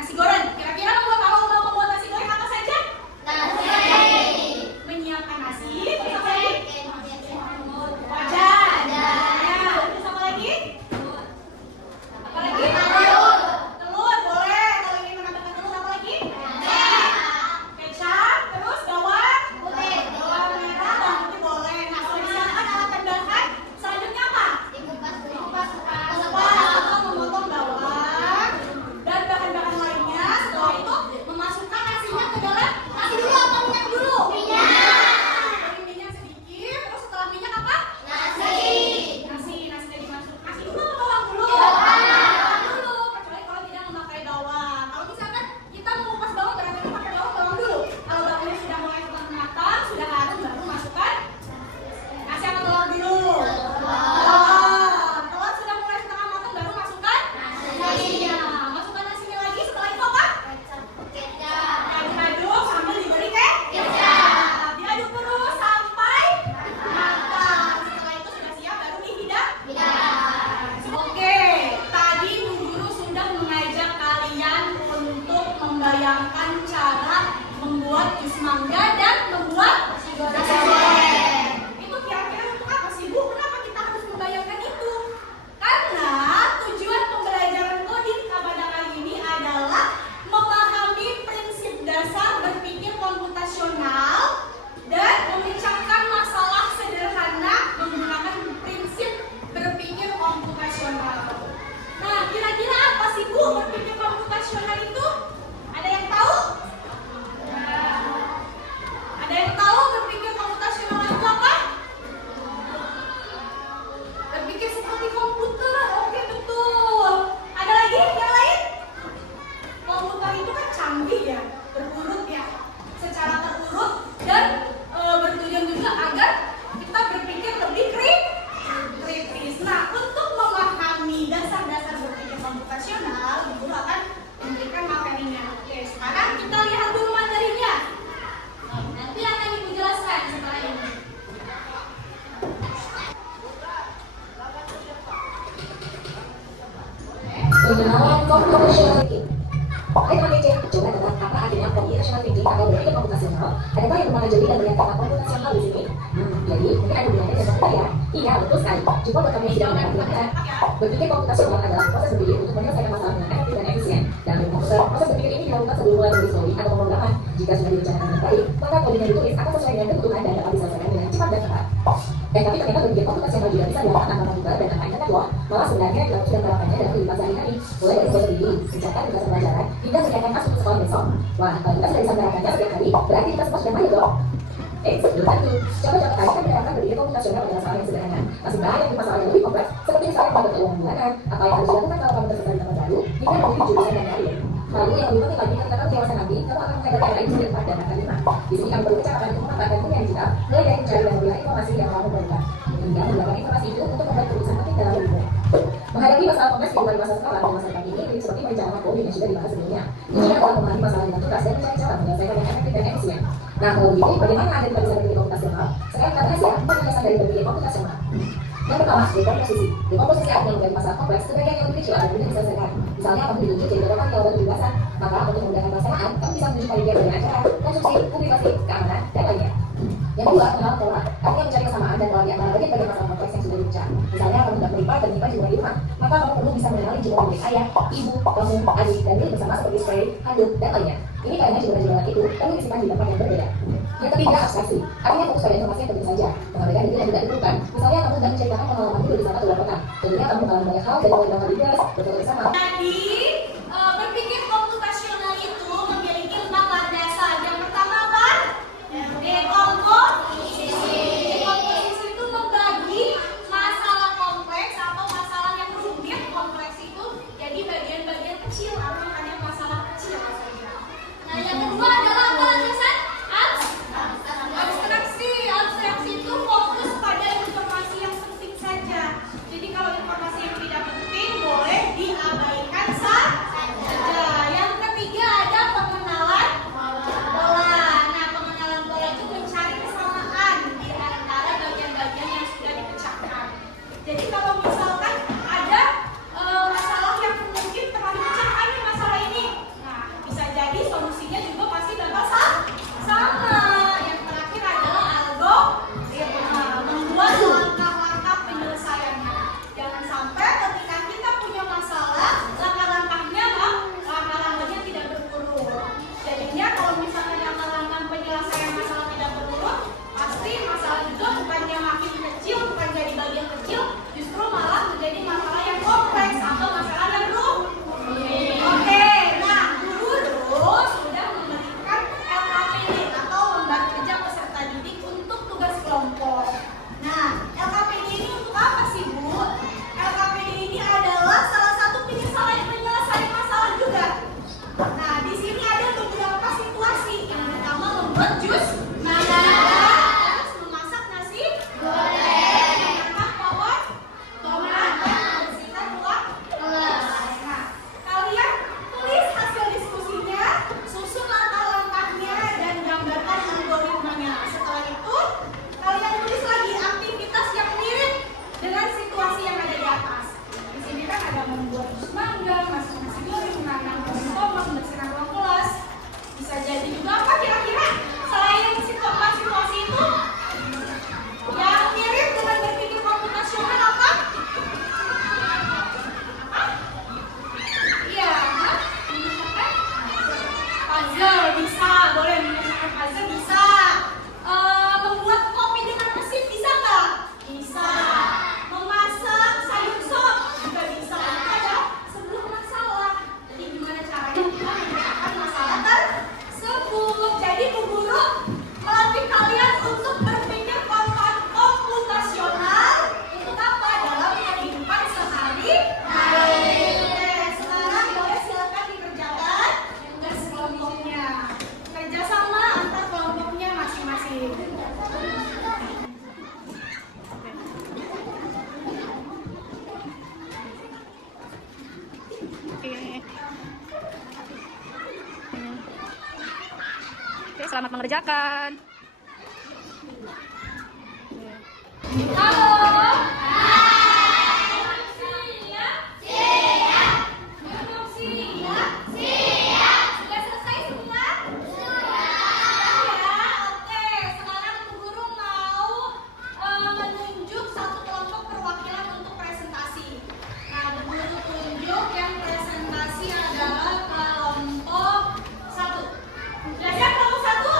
Nasi goreng. Kira-kira membuat mau membuat nasi goreng apa saja? Nasi. yang tahu berpikir komputasional itu apa? Berpikir seperti komputer. Oke, betul. Ada lagi yang lain? Komputer itu kan canggih ya, berurut ya, secara terurut dan bertujuan juga agar kita berpikir lebih kritis. Nah, untuk memahami dasar-dasar berpikir komputasional, guru akan memberikan materinya. Oke, sekarang kita lihat dulu materinya. Nanti akan Ibu jelaskan setelah ini. Pengenalan computational thinking. Hai teman kece, coba tebak apa artinya computational thinking atau berpikir komputasional? Adakah yang mempelajari dan melihat kata komputasional di sini? Jadi mungkin ada hubungannya dengan kita ya? Iya, betul sekali. Coba buat kamu yang tidak mengerti, berpikir komputasional adalah proses berpikir untuk menyelesaikan masalah dengan efektif dan efisien. Dalam komputer, proses berpikir ini dilakukan sebelum mulai menulis coding atau pemrograman. Jika sudah direncanakan dengan baik, maka coding yang ditulis akan sesuai dengan kebutuhan dan dapat diselesaikan dengan cepat dan tepat. Tapi ternyata berpikir komputasional juga bisa dilakukan tanpa komputer dan tanpa internet loh. Malah sebenarnya kita sudah melakukannya dalam kehidupan sehari-hari, mulai dari membuat studi, mencatat tugas pelajaran, hingga menyiapkan masuk ke sekolah besok. Wah, kalau kita sudah bisa melakukannya setiap hari, berarti kita semua sudah mahir dong. Belum tentu. Coba tadi kita menerapkan berpikir komputasional pada masalah yang sederhana. Masih banyak masalah yang lebih kompleks, seperti misalnya pada keuangan bulanan, apa yang harus dilakukan kalau kamu tersebar di tempat baru, hingga memilih jurusan dan karir. Lalu yang lebih penting lagi, ketika kamu dewasa nanti, kamu akan menghadapi AI di 4 dan angka 5. Di sini kamu perlu kecepatan untuk memanfaatkan dunia digital, mulai dari mencari dan melihat informasi yang kamu perlukan, hingga menggunakan informasi itu untuk membuat keputusan penting dalam hidupmu. Menghadapi masalah kompleks kehidupan di masa sekarang dan masa depan ini, seperti merencanakan coding yang sudah dibahas sebelumnya. Ini adalah memahami masalah dengan tuntas dan mencari cara menyelesaikan yang efektif dan efisien. Nah, kalau begitu, bagaimana Anda kita bisa berpikir komputasional? Sekarang kita bahas ya, penjelasan dari berpikir komputasional. Yang pertama, dekomposisi. Dekomposisi artinya menjadi masalah kompleks ke bagian yang lebih kecil agar mudah diselesaikan. Misalnya, kamu dituntut jadi beberapa jawaban kebebasan, maka untuk memudahkan pelaksanaan, kamu bisa menunjukkan dia dengan acara, konsumsi, publikasi, keamanan, dan lainnya. Yang kedua, mengenal pola. Artinya mencari kesamaan dan pola di antara bagian masalah kompleks yang sudah dipecah. Misalnya, kamu tidak menikah dan menyimpan jumlah di rumah, maka kamu perlu bisa mengenali jumlah milik ayah, ibu, kamu, adik, dan milik bersama seperti spray, handuk, dan lainnya. Ini karena jumlah-jumlah itu kamu disimpan di tempat yang berbeda. Yang ketiga, abstraksi. Artinya fokus pada informasi yang penting saja, mengabaikan itu yang tidak diperlukan. Misalnya, kamu sedang menceritakan pengalaman dulu di sana keluar kota. Tentunya kamu mengalami banyak hal dari mulai berangkat dinas, berfoto bersama. Jadi, berpikir komputasional itu memiliki 4 dasar. Yang pertama apa? Dekomposisi. Dekomposisi itu membagi masalah kompleks atau masalah yang rumit kompleks itu jadi bagian-bagian kecil atau hanya masalah kecil saja. Nah, yang kedua adalah apa landasan? Abstraksi. Abstraksi itu fokus pada informasi yang penting saja. Jadi kalau informasi yang tidak penting boleh diabaikan saja. selamat mengerjakan. Halo. Sudah selesai semua? Ya, oke. Sekarang Bu Guru mau menunjuk satu kelompok perwakilan untuk presentasi. Nah, Bu Guru tunjuk yang presentasi adalah kelompok 1. Sudah siap kelompok 1?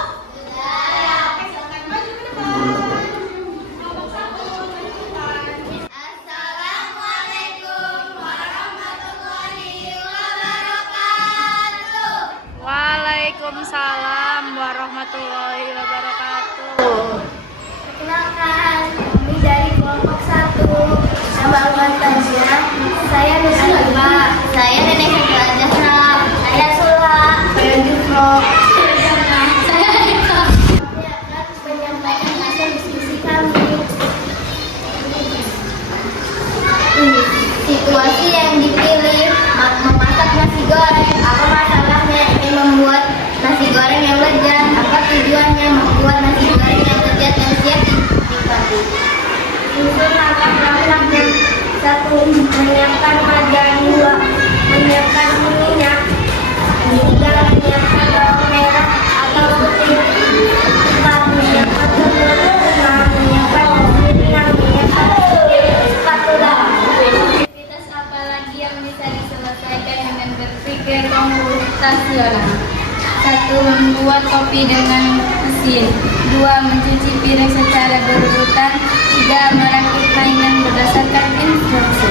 Ya, oke, silakan maju ke depan. Kelompok 1, maju ke depan. Assalamualaikum warahmatullahi wabarakatuh. Waalaikumsalam warahmatullahi wabarakatuh. Perkenalkan, kami dari kelompok 1. Nama anggotanya, saya Nusantara, saya Nenek Belajar, saya Sula, saya Jufro, saya Eka. Kami akan menyampaikan hasil diskusi kami. Situasi yang dipilih memasak nasi goreng. Apa masalahnya ingin membuat nasi goreng yang lezat? Apa tujuannya membuat nasi goreng yang lezat dan siap dinikmati? Unsur langkah-langkah yang 1. Menyiapkan wajan. 2. Menyiapkan minyak. 3. Menyiapkan bawang merah atau putih. 4. Menyiapkan telur. 5. Menyiapkan nasi. 6. Menyiapkan spatula. Aktivitas apa lagi yang bisa diselesaikan dengan berpikir komputasional? 1. Membuat kopi dengan mesin. 2. Mencuci piring secara berurutan. 3. Merakit mainan berdasarkan instruksi.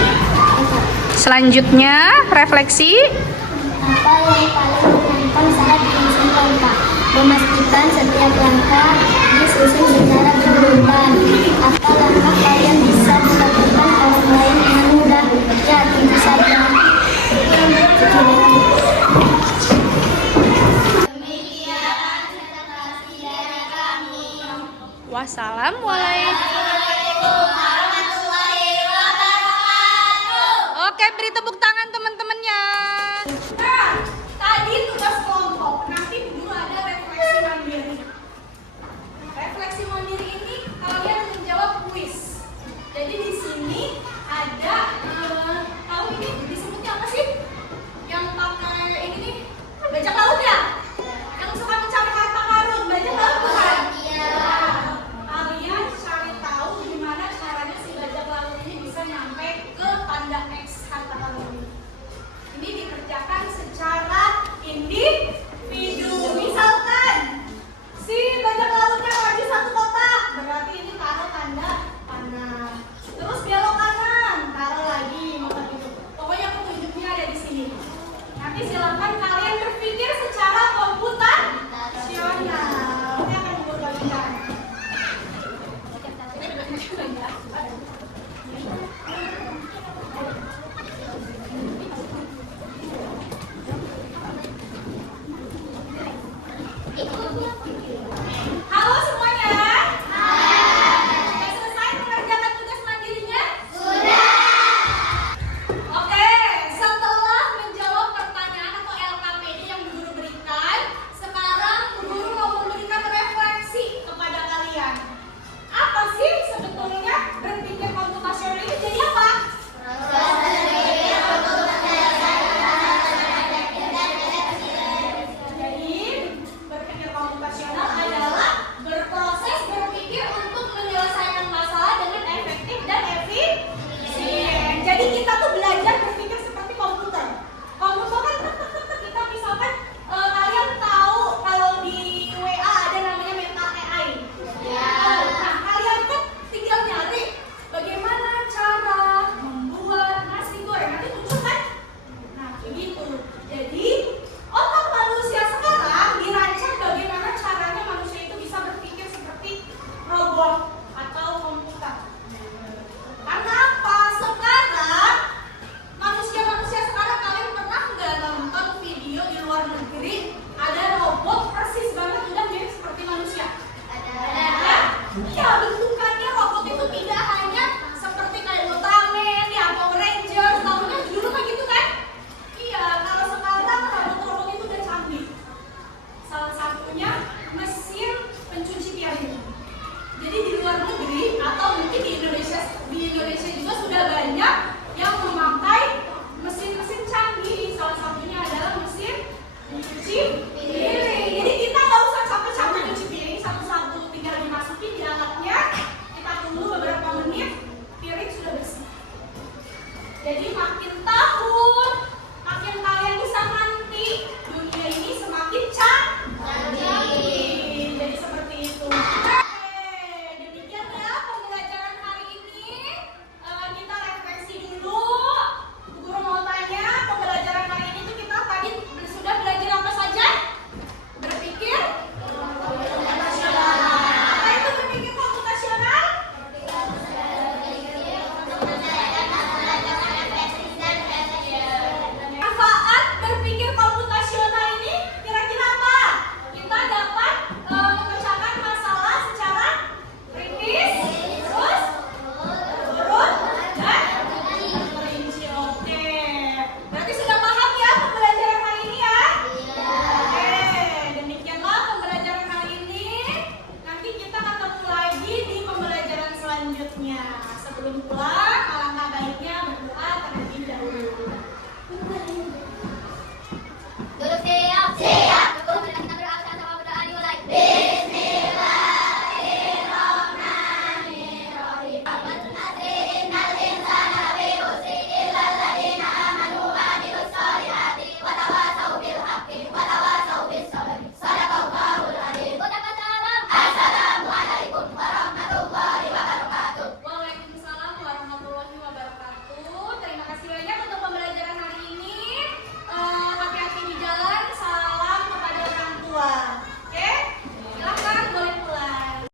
Selanjutnya, refleksi. Apa yang paling menyenangkan saat menyusun langkah? Memastikan setiap langkah disusun secara berurutan. Apa langkah kalian bisa dilakukan orang lain dengan mudah? Ya, tentu saja. Demikian presentasi dari kami. Wassalamualaikum. warahmatullahi wabarakatuh. Oke, beri tepuk tangan teman-temannya. Nah, tadi tugas kelompok. Nanti dulu ada refleksi mandiri. Refleksi mandiri ini kalian menjawab kuis. Jadi di sini ada tahu ini disebutnya apa sih? Yang pakai ini nih, bajak laut ya? Yang suka mencari harta karun, bajak laut bukan? Kalian cari tahu gimana caranya si bajak laut ini bisa nyampe ke tanda X harta karun ini. Ini dikerjakan secara individu. Misalkan si bajak lautnya maju satu kotak, berarti ini taruh tanda panah. Terus belok kanan, taruh lagi, maka gitu. Pokoknya petunjuknya ada di sini. Nanti silakan kalian berpikir secara komputasional. Ini akan dibagikan. Halo semuanya. Sudah selesai mengerjakan tugas mandirinya? Sudah. Oke, setelah menjawab pertanyaan atau LKPD yang Bu Guru berikan, sekarang Bu Guru mau memberikan refleksi kepada kalian. Apa sih sebetulnya berpikir komputasional ini jadi apa? Jadi berpikir komputasional adalah berproses berpikir untuk menyelesaikan masalah dengan efektif dan efisien. Jadi kita tuh belajar berpikir seperti komputer. Komputer kan tek, kita misalkan kalian tahu kalau di WA ada namanya Meta AI. Nah, kalian kan tinggal nyari bagaimana cara membuat nasi goreng. Nanti muncul kan? Nah, begitu. Jadi otak manusia sekarang dirancang bagaimana caranya manusia itu bisa berpikir seperti robot atau komputer. Karena apa? Sekarang manusia-manusia sekarang, kalian pernah nggak nonton video di luar negeri ada robot persis banget udah mirip seperti manusia? Ada. Ya, bentukannya robot itu tidak hanya seperti kayak Ultraman, ya Power Rangers, tahunya dulu kan gitu kan? Iya, kalau sekarang robot-robot itu udah canggih. Salah satunya mesin Sebelum pulang